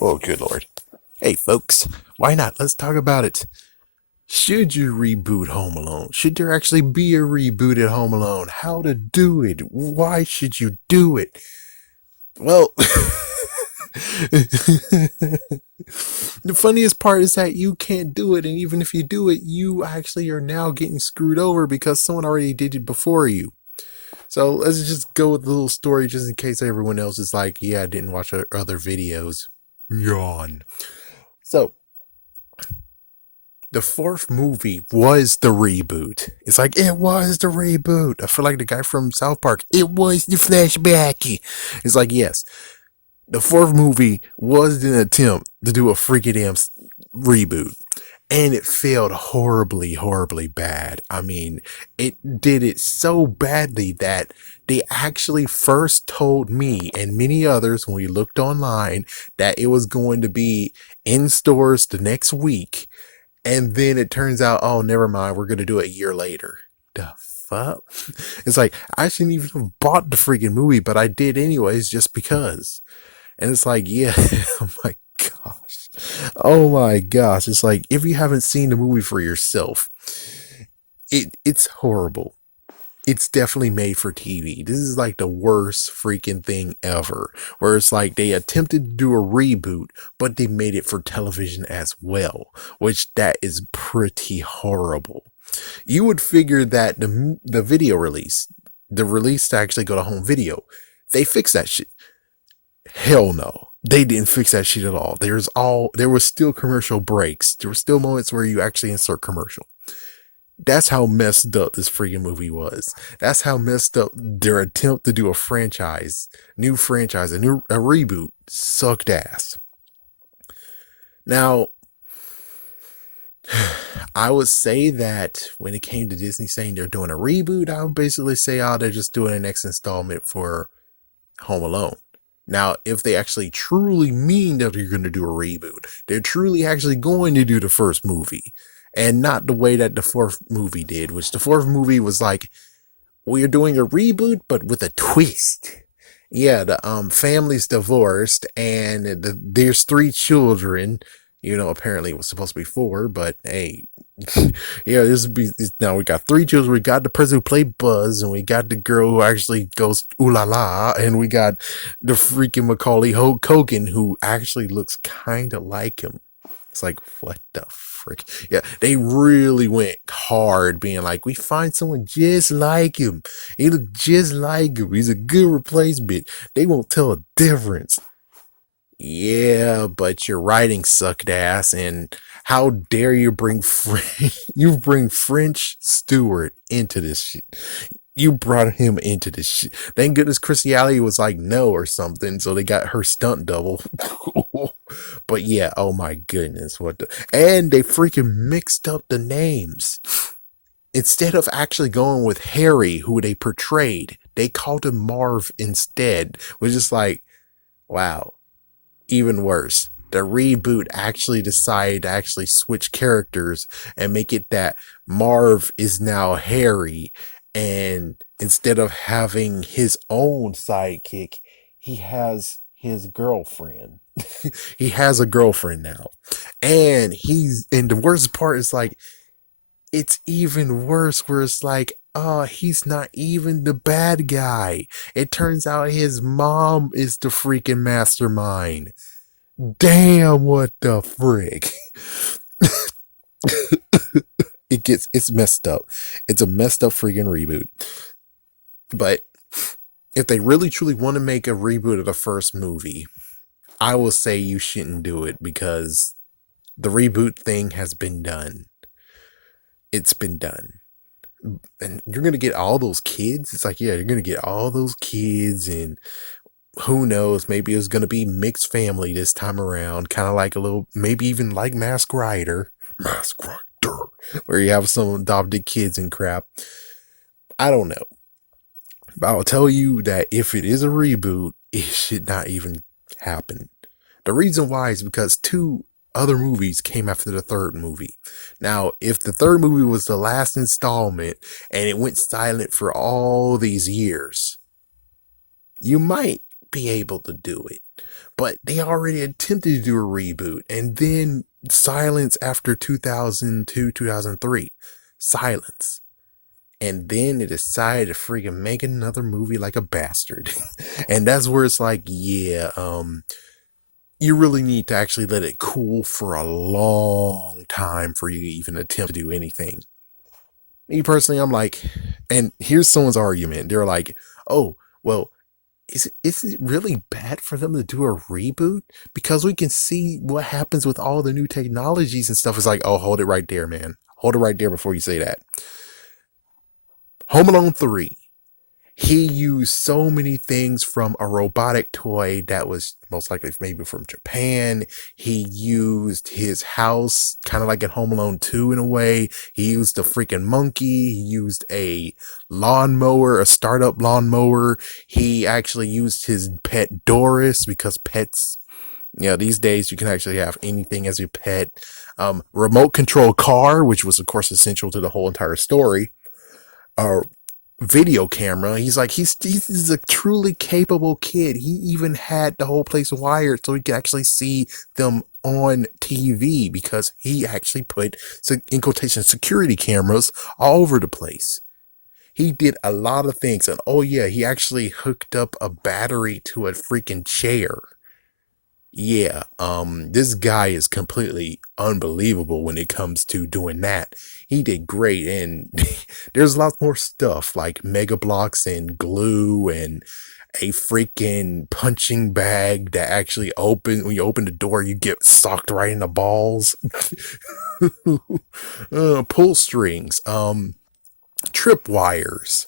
Oh, good lord. Hey, folks, why not? Let's talk about it. Should you reboot Home Alone? Should there actually be a reboot at Home Alone? How to do it? Why should you do it? Well, the funniest part is that you can't do it, and even if you do it, you actually are now getting screwed over because someone already did it before you. So let's just go with the little story just in case everyone else is like, yeah, I didn't watch other videos. Yawn. So, the fourth movie was the reboot. It's like, it was the reboot. I feel like the guy from South Park. It was the flashback. It's like, yes, the fourth movie was an attempt to do a freaky damn reboot. And it failed horribly, horribly bad. I mean, it did it so badly that they actually first told me and many others when we looked online that it was going to be in stores the next week, and then it turns out, oh, never mind, we're gonna do it a year later. The fuck? It's like I shouldn't even have bought the freaking movie, but I did anyways just because. And it's like, yeah, oh my gosh. Oh my gosh. It's like if you haven't seen the movie for yourself, it's horrible. It's definitely made for TV. This is like the worst freaking thing ever. Where it's like they attempted to do a reboot, but they made it for television as well, which that is pretty horrible. You would figure that the video release, the release to actually go to home video, they fixed that shit. Hell no. They didn't fix that shit at all. There was still commercial breaks. There were still moments where you actually insert commercial. That's how messed up this freaking movie was. That's how messed up their attempt to do a franchise, a reboot sucked ass. Now, I would say that when it came to Disney saying they're doing a reboot, I would basically say, oh, they're just doing a next installment for Home Alone. Now, if they actually truly mean that they're going to do a reboot, they're truly actually going to do the first movie and not the way that the fourth movie did, which the fourth movie was like, we're doing a reboot, but with a twist. Yeah, the family's divorced and there's three children. Apparently it was supposed to be four, but hey, yeah, now we got three children. We got the person who played Buzz, and we got the girl who actually goes ooh la la, and we got the freaking Macaulay Culkin who actually looks kind of like him. It's like, what the frick? Yeah, they really went hard being like, we find someone just like him. He look just like him. He's a good replacement. They won't tell a difference. Yeah, but your writing sucked ass, and how dare you bring you bring French Stewart into this shit. You brought him into this shit. Thank goodness Chrissy Alley was like no or something, so they got her stunt double. But yeah, oh my goodness, and they freaking mixed up the names. Instead of actually going with Harry, who they portrayed, they called him Marv instead, which is like, wow. Even worse, the reboot actually decided to actually switch characters and make it that Marv is now Harry, and instead of having his own sidekick, he has his girlfriend. He has a girlfriend now. And the worst part is like, it's even worse where it's like, oh, he's not even the bad guy. It turns out his mom is the freaking mastermind. Damn, what the frick? It's messed up. It's a messed up freaking reboot. But if they really truly want to make a reboot of the first movie, I will say you shouldn't do it because the reboot thing has been done. It's been done. And you're going to get all those kids. It's like, yeah, you're going to get all those kids, and who knows, maybe it's going to be mixed family this time around, kind of like a little, maybe even like Mask Rider, where you have some adopted kids and crap. I don't know, but I'll tell you that if it is a reboot, it should not even happen. The reason why is because two other movies came after the third movie. Now, if the third movie was the last installment and it went silent for all these years, you might be able to do it. but they already attempted to do a reboot, and then silence after 2002, 2003. Silence. And then they decided to freaking make another movie like a bastard. And that's where it's like, yeah, you really need to actually let it cool for a long time for you to even attempt to do anything. Me personally, I'm like, and here's someone's argument. They're like, oh, well, is it really bad for them to do a reboot? Because we can see what happens with all the new technologies and stuff. It's like, oh, hold it right there, man. Hold it right there before you say that. Home Alone 3. He used so many things from a robotic toy that was most likely maybe from Japan. He used his house kind of like in Home Alone 2 in a way. He used a freaking monkey. He used a lawnmower, a startup lawnmower. He actually used his pet Doris, because pets, these days you can actually have anything as your pet. Remote control car, which was of course essential to the whole entire story. Video camera. He's a truly capable kid. He even had the whole place wired so he could actually see them on TV, because he actually put, in quotation, security cameras all over the place. He did a lot of things, and oh yeah, he actually hooked up a battery to a freaking chair. Yeah, this guy is completely unbelievable when it comes to doing that. He did great, and there's lots more stuff like Mega Blocks and glue and a freaking punching bag that actually when you open the door, you get socked right in the balls. Pull strings, trip wires.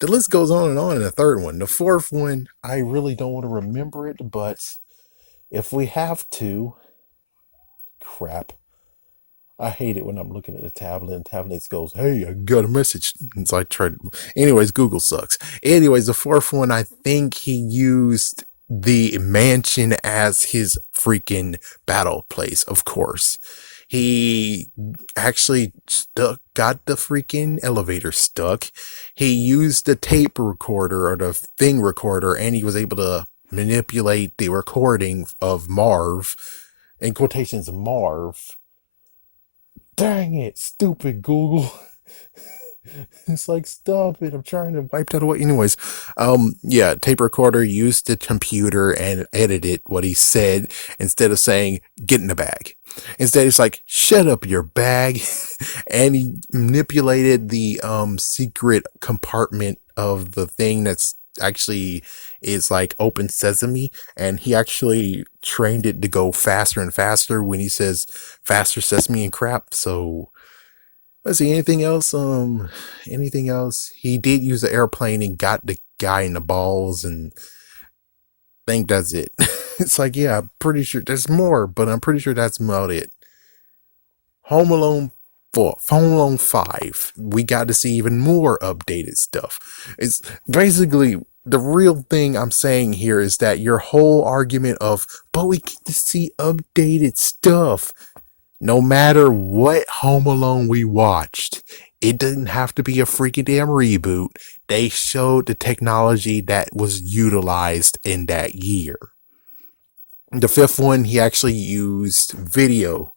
The list goes on and on in the third one. The fourth one, I really don't want to remember it, but if we have to, crap. I hate it when I'm looking at the tablet and tablets goes, hey, I got a message. And so I tried. Anyways, Google sucks. Anyways, the fourth one, I think he used the mansion as his freaking battle place, of course. He actually got the freaking elevator stuck. He used the tape recorder or the thing recorder, and he was able to manipulate the recording of Marv, in quotations, Marv. Dang it, stupid Google. It's like, stop it. I'm trying to wipe that away. Anyways, yeah, tape recorder used the computer and edited what he said instead of saying, get in the bag. Instead, it's like, shut up your bag. And he manipulated the secret compartment of the thing that's actually is like open sesame, and he actually trained it to go faster and faster when he says faster sesame and crap. So let's see, anything else? Anything else? He did use the airplane and got the guy in the balls, and I think that's it. It's like, yeah, I'm pretty sure there's more, but I'm pretty sure that's about it. Home Alone 4, Home Alone 5, we got to see even more updated stuff. It's basically the real thing I'm saying here is that your whole argument of, but we get to see updated stuff. No matter what Home Alone we watched, it didn't have to be a freaking damn reboot. They showed the technology that was utilized in that year. The fifth one, he actually used video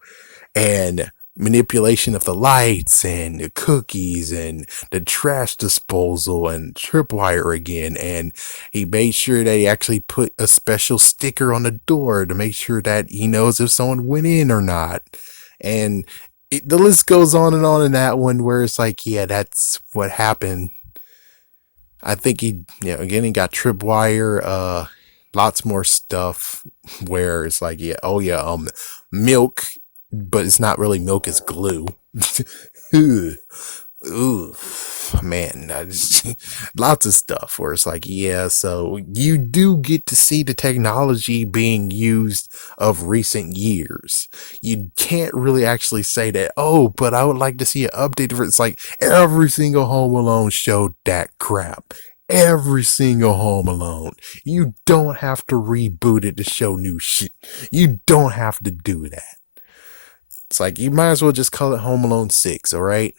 and manipulation of the lights and the cookies and the trash disposal and tripwire again, and he made sure that he actually put a special sticker on the door to make sure that he knows if someone went in or not. And the list goes on and on in that one, where it's like, yeah, that's what happened. I think he, again, he got tripwire, lots more stuff where it's like, yeah, oh yeah, milk, but it's not really milk, it's glue. Ooh, man, lots of stuff where it's like, yeah, so you do get to see the technology being used of recent years. You can't really actually say that, oh, but I would like to see an update for it. It's like every single Home Alone showed that crap. Every single Home Alone. You don't have to reboot it to show new shit. You don't have to do that. It's like, you might as well just call it Home Alone 6, all right?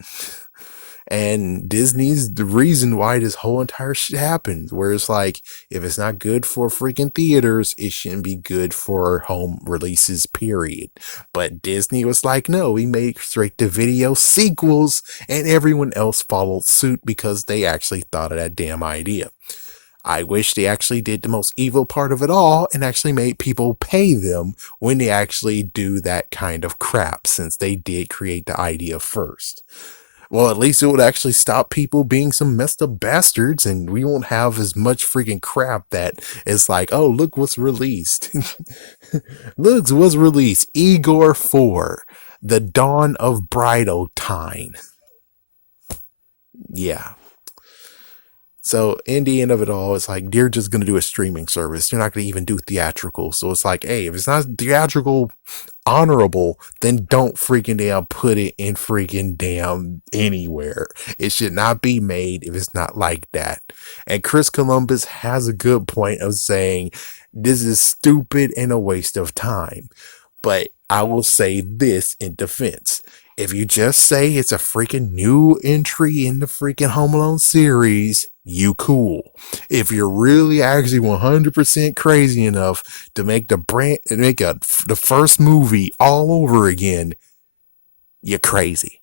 And Disney's the reason why this whole entire shit happened. Where it's like, if it's not good for freaking theaters, it shouldn't be good for home releases, period. But Disney was like, no, we made straight to video sequels, and everyone else followed suit because they actually thought of that damn idea. I wish they actually did the most evil part of it all and actually made people pay them when they actually do that kind of crap, since they did create the idea first. Well, at least it would actually stop people being some messed up bastards, and we won't have as much freaking crap that is like, oh, look what's released. Look what's released. Igor 4, The Dawn of Bridal Time. Yeah. So in the end of it all, it's like they're just gonna do a streaming service. They're not gonna even do theatrical. So it's like, hey, if it's not theatrical honorable, then don't freaking damn put it in freaking damn anywhere. It should not be made if it's not like that. And Chris Columbus has a good point of saying this is stupid and a waste of time. But I will say this in defense. If you just say it's a freaking new entry in the freaking Home Alone series, you cool. If you're really actually 100% crazy enough to make the first movie all over again, you're crazy.